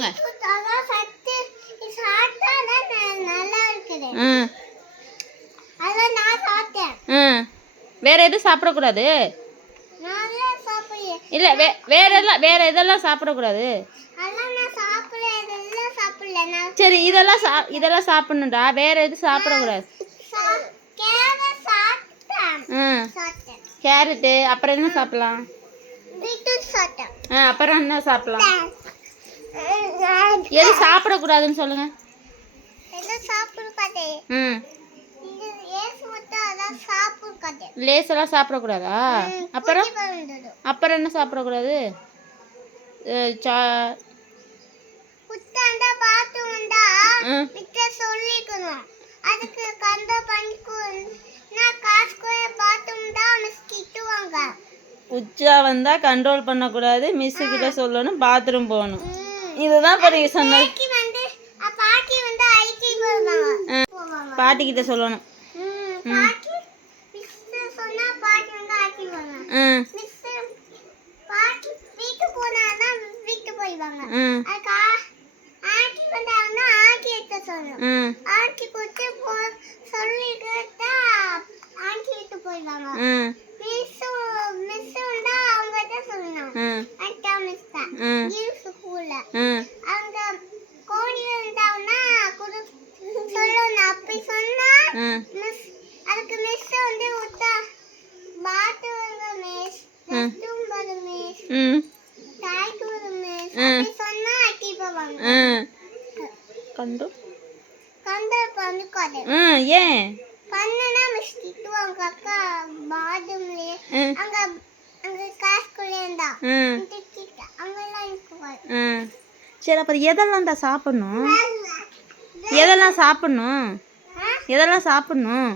சொல்லுங்க. வேற எதுவும் சாப்பிடக்கூடாது இல்ல. வேற எதெல்லாம் சாப்பிடக்கூடாது? சரி, இதெல்லாம் சாப்பிடணும்டா. வேற எதுவும் சாப்பிடக்கூடாது. கேரட்டு. அப்புறம் என்ன சாப்பிடலாம்? அப்புறம் என்ன சாப்பிடலாம்? எது சாப்பிடக்கூடாதுன்னு சொல்லுங்க. லேசெல்லாம் சாப்பிடக்கூடாதா? அப்புறம் என்ன சாப்பிடக்கூடாது? உச்சா வந்தா கண்ட்ரோல் பண்ணக்கூடாது, மிஸ் கிட்ட சொல்லணும், பாத்ரூம் போகணும். இதுதான் பெரிய சொன்ன. பாட்டி கிட்ட சொல்லணும். ஏன்? சரி, அப்புறம் எதெல்லாம்டா சாப்பிடணும்? எதெல்லாம் சாப்பிடணும்? எதெல்லாம் சாப்பிடணும்?